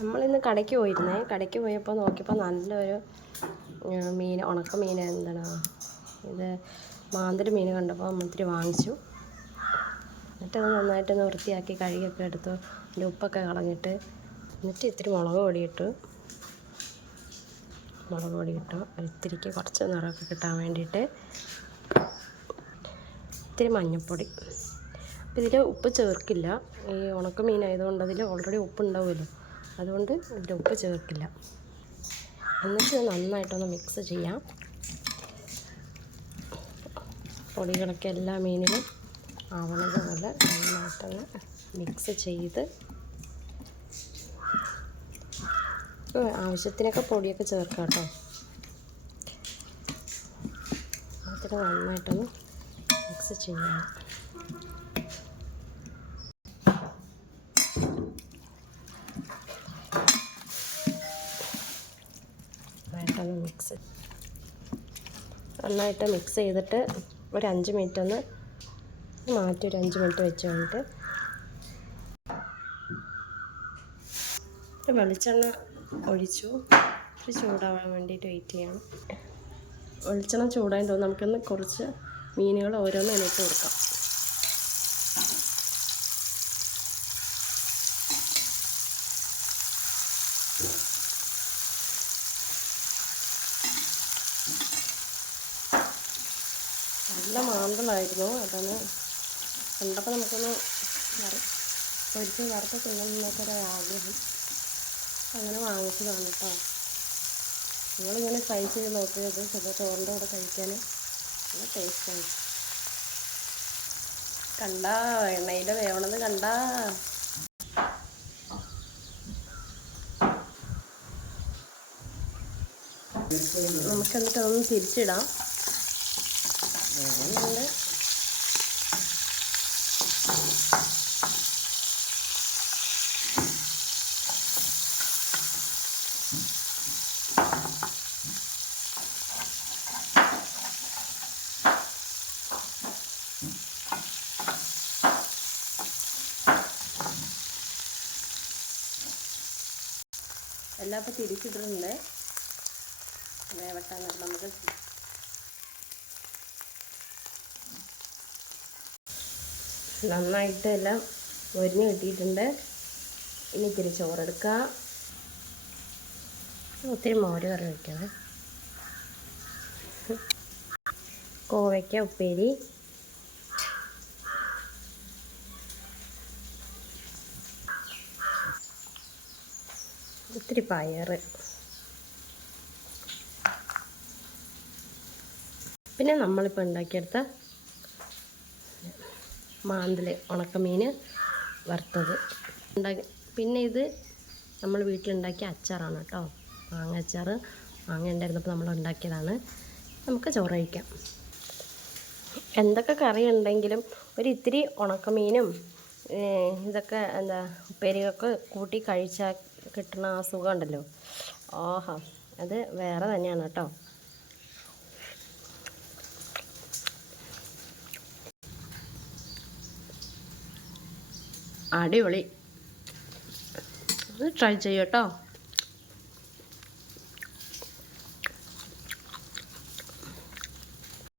നമ്മളിന്ന് കടയ്ക്ക് പോയിരുന്നേ. കടയ്ക്ക് പോയപ്പോൾ നോക്കിയപ്പോൾ നല്ലൊരു മീൻ ഉണക്ക മീൻ എന്താണ് ഇത് മാന്തിരി മീൻ കണ്ടപ്പോൾ നമ്മൾ ഇത്തിരി വാങ്ങിച്ചു. എന്നിട്ടത് നന്നായിട്ടൊന്ന് വൃത്തിയാക്കി കഴുകിയൊക്കെ എടുത്തു. അതിന്റെ ഉപ്പൊക്കെ കളഞ്ഞിട്ട് എന്നിട്ട് ഇത്തിരി മുളക് പൊടിയിട്ടു. മുളക് പൊടി ഇട്ടു. കുറച്ച് നിറമൊക്കെ കിട്ടാൻ വേണ്ടിയിട്ട് ഇത്തിരി മഞ്ഞൾപ്പൊടി അപ്പോൾ ഇതിൽ ഉപ്പ് ചേർക്കില്ല. ഈ ഉണക്ക മീനായതുകൊണ്ട് അതിൽ ഓൾറെഡി ഉപ്പ് ഉണ്ടാവുമല്ലോ അതുകൊണ്ട് ഇതിന്റെ ഉപ്പ് ചേർക്കില്ല. എന്നിട്ട് നന്നായിട്ടൊന്ന് മിക്സ് ചെയ്യാം. പൊടികളൊക്കെ എല്ലാ മീനിലും ആവണത് പോലെ നന്നായിട്ടൊന്ന് മിക്സ് ചെയ്ത് ആവശ്യത്തിനൊക്കെ പൊടിയൊക്കെ ചേർക്കാം കേട്ടോ. അതിന് നന്നായിട്ടൊന്ന് മിക്സ് ചെയ്യാം. നന്നായിട്ടൊന്ന് മിക്സ്. നന്നായിട്ട് മിക്സ് ചെയ്തിട്ട് ഒരു അഞ്ച് മിനിറ്റ് ഒന്ന് മാറ്റി ഒരു അഞ്ച് മിനിറ്റ് വെച്ച് കഴിഞ്ഞിട്ട് വെളിച്ചെണ്ണ ഒഴിച്ചു. ഒരു ചൂടാവാൻ വേണ്ടിയിട്ട് വെയിറ്റ് ചെയ്യണം. വെളിച്ചെണ്ണ ചൂടായി തോന്നുന്നു. നമുക്കൊന്ന് കുറച്ച് മീനുകൾ ഓരോന്നും അതിലിട്ട് കൊടുക്കാം. നല്ല മാന്തളായിരുന്നു. അതാണ് കണ്ടപ്പോൾ നമുക്കൊന്ന് പൊരിച്ച് വറുത്ത് തിന്നണമെന്നൊക്കെ ഒരു ആഗ്രഹം. അങ്ങനെ വാങ്ങിച്ചതാണ് കേട്ടോ. നിങ്ങളിങ്ങനെ ട്രൈ ചെയ്ത് നോക്കിയത് ചില ചോറിന്റെ കൂടെ കഴിക്കാൻ നല്ല ടേസ്റ്റാണ്. കണ്ടാ എണ്ണയിൽ വേവണത് കണ്ടാ. നമുക്ക് എന്നിട്ട് അതൊന്ന് തിരിച്ചിടാം. വേണമെന്നുണ്ട് എല്ലാം ഇപ്പോൾ തിരിച്ചിട്ടിട്ടുണ്ട് വേവട്ടാൻ നമുക്ക് നന്നായിട്ട് എല്ലാം ഒരിഞ്ഞ് കിട്ടിയിട്ടുണ്ട്. ഇനി ഇത്തിരി ചോറെടുക്കുക ഒത്തിരി മോര് കറി വയ്ക്കണേ കോവയ്ക്ക ഉപ്പേരി. ഒത്തിരി പയർ പിന്നെ നമ്മളിപ്പോൾ ഉണ്ടാക്കിയെടുത്ത മാന്തൽ ഉണക്കമീൻ വറുത്തത്. ഉണ്ടാക്കി പിന്നെ ഇത് നമ്മൾ വീട്ടിലുണ്ടാക്കിയ അച്ചാറാണ് കേട്ടോ. മാങ്ങ അച്ചാർ മാങ്ങ ഉണ്ടായിരുന്നപ്പോൾ നമ്മൾ ഉണ്ടാക്കിയതാണ്. നമുക്ക് ചോറ് കഴിക്കാം. എന്തൊക്കെ കറി ഉണ്ടെങ്കിലും ഒരു ഇത്തിരി ഉണക്കമീനും ഇതൊക്കെ എന്താ ഉപ്പേരിയൊക്കെ കൂട്ടി കഴിച്ചാൽ കിട്ടുന്ന ആ സുഖമുണ്ടല്ലോ ഓഹോ അത് വേറെ തന്നെയാണ് കേട്ടോ. അടിപൊളി. ഒന്ന് ട്രൈ ചെയ്യൂ കേട്ടോ.